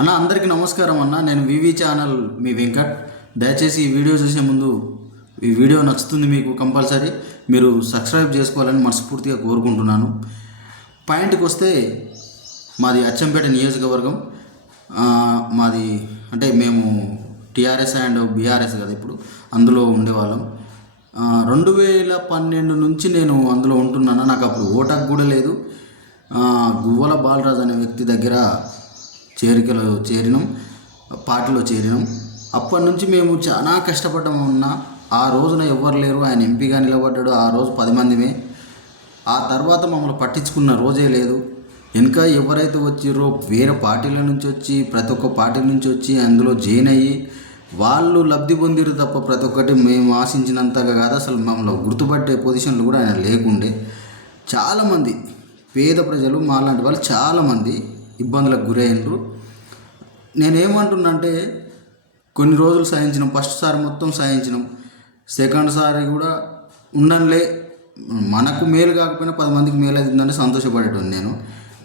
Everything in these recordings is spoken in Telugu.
అన్న అందరికీ నమస్కారం అన్న. నేను వివి ఛానల్ మీ వెంకట్. దయచేసి ఈ వీడియో చూసే ముందు ఈ వీడియో నచ్చుతుంది మీకు కంపల్సరీ. మీరు సబ్స్క్రైబ్ చేసుకోవాలని మనస్ఫూర్తిగా కోరుకుంటున్నాను. పాయింట్కి వస్తే మాది అచ్చంపేట నియోజకవర్గం. మాది అంటే మేము టీఆర్ఎస్ అండ్ బీఆర్ఎస్ కదా ఇప్పుడు అందులో ఉండేవాళ్ళం. రెండు వేల పన్నెండు నుంచి నేను అందులో ఉంటున్నాను నాకు అప్పుడు ఓటాకు కూడా లేదు. గువ్వల బాలరాజ్ అనే వ్యక్తి దగ్గర చేరికలో చేరినాం పార్టీలో చేరినాం. అప్పటి నుంచి మేము చాలా కష్టపడ్డాము ఉన్నా ఆ రోజున ఎవ్వరు లేరు. ఆయన ఎంపీగా నిలబడ్డాడు. ఆ రోజు పది మందిమే. ఆ తర్వాత మమ్మల్ని పట్టించుకున్న రోజే లేదు. ఇంకా ఎవరైతే వచ్చారో వేరే పార్టీల నుంచి వచ్చి ప్రతి ఒక్క పార్టీ నుంచి వచ్చి అందులో జాయిన్ అయ్యి వాళ్ళు లబ్ధి పొందిరు తప్ప ప్రతి ఒక్కటి మేము ఆశించినంతగా కాదు. అసలు మమ్మల్ని గుర్తుపట్టే పొజిషన్లు కూడా ఆయన లేకుండే. చాలామంది పేద ప్రజలు మాలాంటి వాళ్ళు చాలామంది ఇబ్బందులకు గురైనరు నేనేమంటున్నంటే కొన్ని రోజులు సాయించినాం ఫస్ట్ సారి మొత్తం సాయించినాం సెకండ్ సారి కూడా ఉండనులే. మనకు మేలు కాకపోయినా పది మందికి మేలు అవుతుందని సంతోషపడేటోని నేను.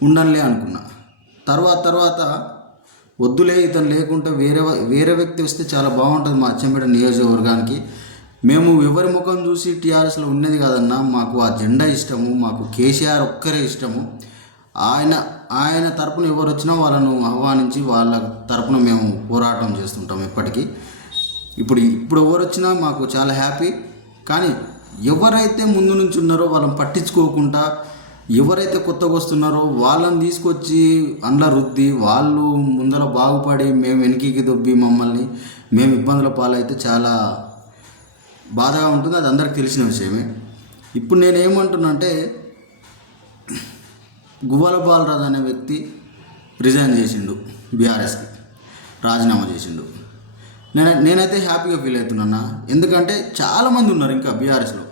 ఉండనులే అనుకున్నా. తర్వాత తర్వాత వద్దులే ఇతను లేకుంటే వేరే వేరే వ్యక్తి వస్తే చాలా బాగుంటుంది మా అచ్చంపేట నియోజకవర్గానికి. మేము ఎవరి ముఖం చూసి టీఆర్ఎస్లో ఉన్నది కాదన్నా మాకు ఆ జెండా ఇష్టము మాకు కేసీఆర్ ఒక్కరే ఇష్టము. ఆయన ఆయన తరపున ఎవరు వచ్చినా వాళ్ళను ఆహ్వానించి వాళ్ళ తరపున మేము పోరాటం చేస్తుంటాం ఎప్పటికీ. ఇప్పుడు ఇప్పుడు ఎవరు వచ్చినా మాకు చాలా హ్యాపీ. కానీ ఎవరైతే ముందు నుంచి ఉన్నారో వాళ్ళని పట్టించుకోకుండా ఎవరైతే కొత్తగా వస్తున్నారో వాళ్ళని తీసుకొచ్చి అండ్ల రుద్ది వాళ్ళు ముందర బాగుపడి మేము వెనక్కి దొబ్బి మమ్మల్ని మేము ఇబ్బందుల పాలైతే చాలా బాధగా ఉంటుంది. అది అందరికి తెలిసిన విషయమే. ఇప్పుడు నేనేమంటున్నా అంటే గువ్వల బాలరాజు అనే వ్యక్తి రిజైన్ చేసిండు బీఆర్ఎస్కి రాజీనామా చేసిండు. నేను నేనైతే హ్యాపీగా ఫీల్ అవుతున్నా ఎందుకంటే చాలామంది ఉన్నారు ఇంకా బీఆర్ఎస్లో.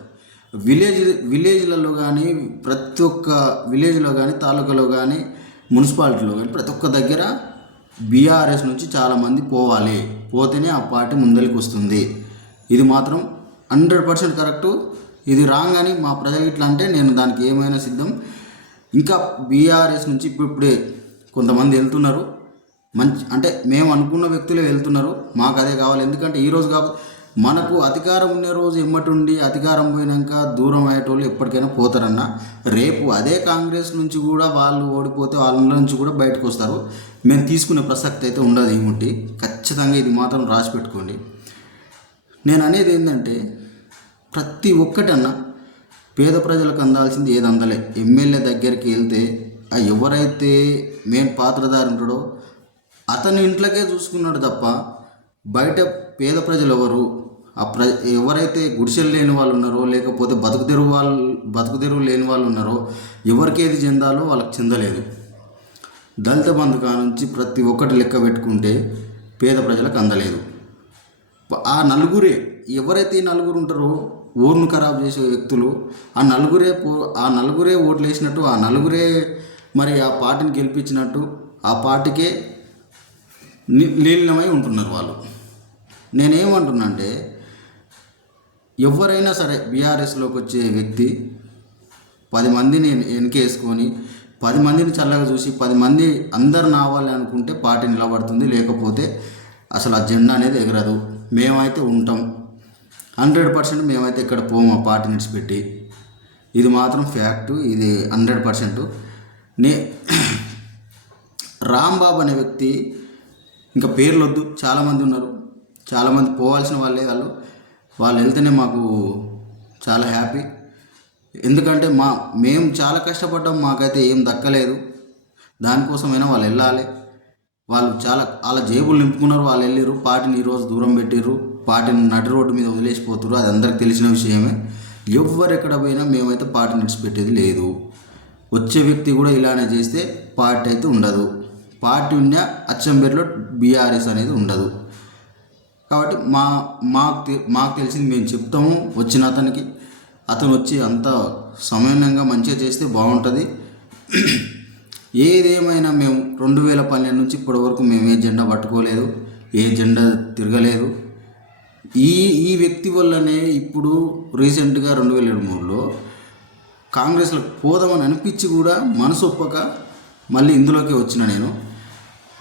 విలేజ్ విలేజ్లలో కానీ ప్రతి ఒక్క విలేజ్లో కానీ తాలూకాలో కానీ మున్సిపాలిటీలో కానీ ప్రతి ఒక్క దగ్గర బీఆర్ఎస్ నుంచి చాలామంది పోవాలి. పోతేనే ఆ పార్టీ ముందరికి వస్తుంది. ఇది మాత్రం హండ్రెడ్ పర్సెంట్ కరెక్టు. ఇది రాంగ్ అని మా ప్రజలు ఇట్లా అంటే నేను దానికి ఏమైనా సిద్ధం? ఇంకా బీఆర్ఎస్ నుంచి ఇప్పుడు ఇప్పుడే కొంతమంది వెళ్తున్నారు. మంచి అంటే మేము అనుకున్న వ్యక్తులే వెళ్తున్నారు. మాకు అదే కావాలి. ఎందుకంటే ఈరోజు రోజు కాదు మనకు అధికారం ఉండే రోజు ఎమ్మటుండి అధికారం పోయినాక దూరం అయ్యేటోళ్ళు ఎప్పటికైనా పోతారన్న. రేపు అదే కాంగ్రెస్ నుంచి కూడా వాళ్ళు ఓడిపోతే వాళ్ళ నుంచి కూడా బయటకు వస్తారు. మేము తీసుకునే ప్రసక్తి అయితే ఉండదు ఏముంటి ఖచ్చితంగా ఇది మాత్రం రాసి పెట్టుకోండి. నేను అనేది ఏంటంటే ప్రతి ఒక్కటన్నా పేద ప్రజలకు అందాల్సింది ఏది అందలే. ఎమ్మెల్యే దగ్గరికి వెళ్తే ఆ ఎవరైతే మెయిన్ పాత్రధారి ఉంటాడో అతని ఇంట్లోకే చూసుకున్నాడు తప్ప బయట పేద ప్రజలు ఎవరు? ఆ ప్ర ఎవరైతే గుడిసెలు లేని వాళ్ళు ఉన్నారో లేకపోతే బతుకు తెరువు వాళ్ళు బతుకు తెరువు లేని వాళ్ళు ఉన్నారో ఎవరికి ఏది చెందాలో వాళ్ళకి చెందలేదు. దళిత బంధు నుంచి ప్రతి ఒక్కటి లెక్క పెట్టుకుంటే పేద ప్రజలకు అందలేదు. ఆ నలుగురే ఎవరైతే ఈ నలుగురు ఉంటారో ఊరును ఖరాబ్ చేసే వ్యక్తులు ఆ నలుగురే పో ఆ నలుగురే ఓట్లు వేసినట్టు ఆ నలుగురే మరి ఆ పార్టీని గెలిపించినట్టు ఆ పార్టీకే లీలమై ఉంటున్నారు వాళ్ళు. నేనేమంటున్నా అంటే ఎవరైనా సరే బీఆర్ఎస్లోకి వచ్చే వ్యక్తి పది మందిని వెనకేసుకొని పది మందిని చల్లగా చూసి పది మంది అందరు నావాలి అనుకుంటే పార్టీ నిలబడుతుంది లేకపోతే అసలు ఆ జెండా అనేది ఎగరదు. మేమైతే ఉంటాం. హండ్రెడ్ పర్సెంట్ మేమైతే ఇక్కడ పోము ఆ పార్టీ విడిచిపెట్టి ఇది మాత్రం ఫ్యాక్టు ఇది హండ్రెడ్ పర్సెంట్. నే రాంబాబు అనే వ్యక్తి ఇంకా పేర్లు వద్దు చాలామంది ఉన్నారు. చాలామంది పోవాల్సిన వాళ్ళే వాళ్ళు. వాళ్ళు వెళ్తేనే మాకు చాలా హ్యాపీ. ఎందుకంటే మా మేము చాలా కష్టపడ్డాం మాకైతే ఏం దక్కలేదు. దానికోసమైనా వాళ్ళు వెళ్ళాలి. వాళ్ళు చాలా వాళ్ళ జేబులు నింపుకున్నారు వాళ్ళు వెళ్ళారు పార్టీని ఈరోజు దూరం పెట్టారు పార్టీని నడు రోడ్డు మీద వదిలేసిపోతారు అది అందరికి తెలిసిన విషయమే. ఎవరు ఎక్కడ పోయినా మేమైతే పార్టీని నడిచిపెట్టేది లేదు. వచ్చే వ్యక్తి కూడా ఇలానే చేస్తే పార్టీ అయితే ఉండదు. పార్టీ ఉన్న అచ్చంపేటలో బీఆర్ఎస్ అనేది ఉండదు. కాబట్టి మా మాకు మాకు తెలిసింది మేము చెప్తాము. వచ్చిన అతనికి అతను వచ్చి అంత సమన్వయంగా మంచిగా చేస్తే బాగుంటుంది. ఏదేమైనా మేము రెండు వేల పన్నెండు నుంచి ఇప్పటి వరకు మేము ఏ జెండా పట్టుకోలేదు ఏ జెండా తిరగలేదు. ఈ ఈ వ్యక్తి వల్లనే ఇప్పుడు రీసెంట్గా రెండు వేల ఏడు మూడులో కాంగ్రెస్లో పోదామని అనిపించి కూడా మనసు ఒప్పక మళ్ళీ ఇందులోకి వచ్చిన నేను.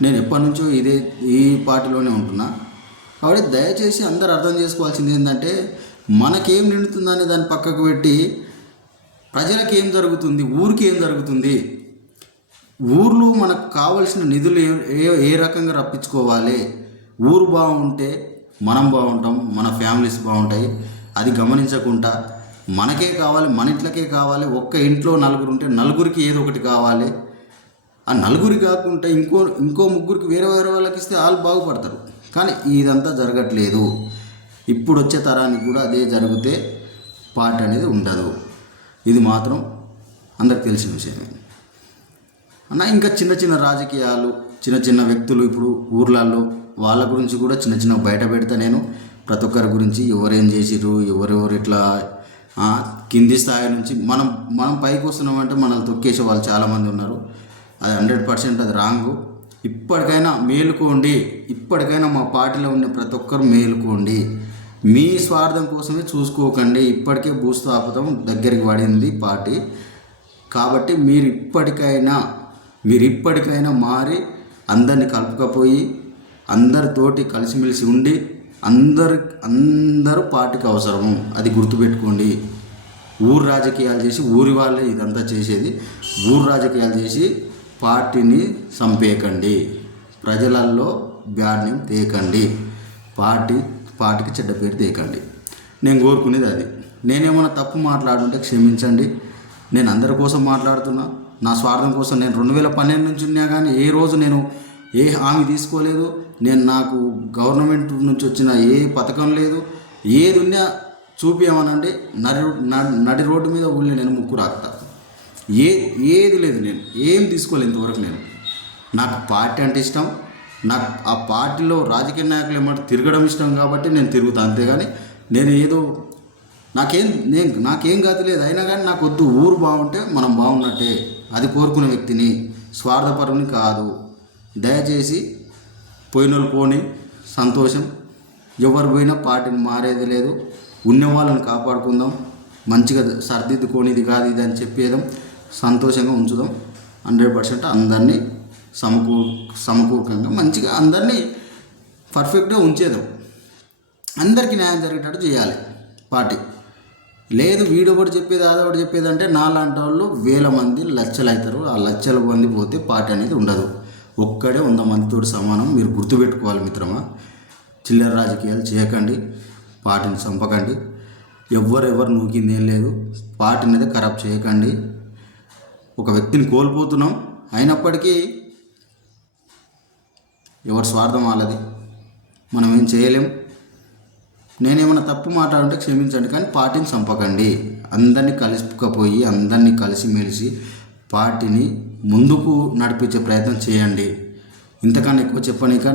నేను ఎప్పటి నుంచో ఇదే ఈ పార్టీలోనే ఉంటున్నా. కాబట్టి దయచేసి అందరు అర్థం చేసుకోవాల్సింది ఏంటంటే మనకేం నిండుతుందనే దాన్ని పక్కకు పెట్టి ప్రజలకు ఏం జరుగుతుంది ఊరికి ఏం జరుగుతుంది? ఊర్లో మనకు కావలసిన నిధులు ఏ- ఏ రకంగా రప్పించుకోవాలి? ఊరు బాగుంటే మనం బాగుంటాం మన ఫ్యామిలీస్ బాగుంటాయి. అది గమనించకుండా మనకే కావాలి మన ఇంట్లోకే కావాలి ఒక్క ఇంట్లో నలుగురు ఉంటే నలుగురికి ఏదో ఒకటి కావాలి. ఆ నలుగురి కాకుండా ఇంకో ఇంకో ముగ్గురికి వేరే వేరే వాళ్ళకి ఇస్తే వాళ్ళు బాగుపడతారు. కానీ ఇదంతా జరగట్లేదు. ఇప్పుడు వచ్చే తరానికి కూడా అదే జరిగితే పాట అనేది ఉండదు. ఇది మాత్రం అందరికి తెలిసిన విషయమే. అన్న ఇంకా చిన్న చిన్న రాజకీయాలు చిన్న చిన్న వ్యక్తులు ఇప్పుడు ఊర్లలో వాళ్ళ గురించి కూడా చిన్న చిన్న బయట పెడతా నేను. ప్రతి ఒక్కరి గురించి ఎవరేం చేసిర్రు ఎవరెవరు ఇట్లా కింది స్థాయి నుంచి మనం మనం పైకి వస్తున్నామంటే మనల్ని తొక్కేసే వాళ్ళు చాలామంది ఉన్నారు. అది హండ్రెడ్ పర్సెంట్ అది రాంగు. ఇప్పటికైనా మేలుకోండి. ఇప్పటికైనా మా పార్టీలో ఉన్న ప్రతి ఒక్కరు మేలుకోండి. మీ స్వార్థం కోసమే చూసుకోకండి. ఇప్పటికే భూస్థాపితం దగ్గరికి పడింది పార్టీ. కాబట్టి మీరు ఇప్పటికైనా మీరు ఇప్పటికైనా మారి అందరిని కలుపుకపోయి అందరితోటి కలిసిమెలిసి ఉండి అందరు అందరూ పార్టీకి అవసరము. అది గుర్తుపెట్టుకోండి. ఊరు రాజకీయాలు చేసి ఊరి వాళ్ళే ఇదంతా చేసేది. ఊరు రాజకీయాలు చేసి పార్టీని చంపేయకండి ప్రజలల్లో బ్యాడ్ నేమ్ తేకండి. పార్టీ పార్టీకి చెడ్డ పేరు తేకండి. నేను కోరుకునేది అది. నేనేమైనా తప్పు మాట్లాడుంటే క్షమించండి. నేను అందరి కోసం మాట్లాడుతున్నా. నా స్వార్థం కోసం నేను రెండు వేల పన్నెండు నుంచి ఉన్నా కానీ ఏ రోజు నేను ఏ హామీ తీసుకోలేదు నేను నాకు గవర్నమెంట్ నుంచి వచ్చిన ఏ పథకం లేదు ఏది ఉన్నా చూపించమనండి నడి నడి- రోడ్డు మీద ఊళ్ళో నేను ముక్కు రాకుతా. ఏ ఏది లేదు నేను ఏం తీసుకోలేదు ఇంతవరకు నేను. నాకు పార్టీ అంటే ఇష్టం నాకు ఆ పార్టీలో రాజకీయ నాయకులు ఏమంటే తిరగడం ఇష్టం కాబట్టి నేను తిరుగుతాను అంతేగాని నేను ఏదో నాకేం నేను నాకేం గతి లేదు. అయినా కానీ నాకు వద్దు ఊరు బాగుంటే మనం బాగున్నట్టే. అది కోరుకునే వ్యక్తిని స్వార్థపరుని కాదు. దయచేసి పోయినోళ్ళు పోని సంతోషం. ఎవరు పోయినా పార్టీని మారేది లేదు. ఉన్న వాళ్ళని కాపాడుకుందాం. మంచిగా సర్దిద్దుకొని ఇది కాదు ఇది అని చెప్పేదాం. సంతోషంగా ఉంచుదాం. హండ్రెడ్ పర్సెంట్ అందరినీ సమకూ సమకూర్కంగా మంచిగా అందరినీ పర్ఫెక్ట్గా ఉంచేదాం. అందరికీ న్యాయం జరిగేటట్టు చేయాలి పార్టీ. లేదు వీడు ఒకటి చెప్పేది అది ఒకటి చెప్పేది అంటే నాలాంటి వాళ్ళు వేల మంది లచ్చలు అవుతారు. ఆ లచ్చల మంది పోతే పార్టీ అనేది ఉండదు. ఒక్కడే వంద మందితో సమానం. మీరు గుర్తుపెట్టుకోవాలి మిత్రమా. చిల్లర రాజకీయాలు చేయకండి. పార్టీని చంపకండి. ఎవరెవరు నూకిందేం లేదు. పార్టీ అనేది ఖరాబ్ చేయకండి. ఒక వ్యక్తిని కోల్పోతున్నాం. అయినప్పటికీ ఎవరి స్వార్థం వాళ్ళది. మనం ఏం చేయలేం. నేనేమైనా తప్పు మాట్లాడుంటే క్షమించండి కానీ పార్టీని చంపకండి. అందరినీ కలిసిపోయి అందరినీ కలిసిమెలిసి పార్టీని ముందుకు నడిపించే ప్రయత్నం చేయండి. ఇంతకన్నా ఎక్కువ చెప్పనీక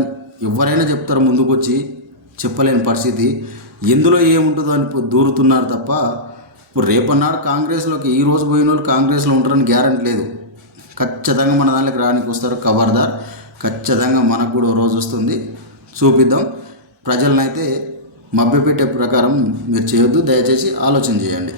ఎవరైనా చెప్తారు ముందుకు వచ్చి చెప్పలేని పరిస్థితి. ఎందులో ఏముంటుందో అని దూరుతున్నారు తప్ప ఇప్పుడు రేపన్నాడు కాంగ్రెస్లోకి ఈ రోజు పోయిన వాళ్ళు కాంగ్రెస్లో ఉంటారని గ్యారంటీ లేదు. ఖచ్చితంగా మన దానికి రానికి వస్తారు ఖబర్దార్ ఖచ్చితంగా మనకు కూడా రోజు వస్తుంది. చూపిద్దాం. ప్రజలనైతే మభ్యపెట్టే ప్రకారం మీరు చేయొద్దు. దయచేసి ఆలోచన చేయండి.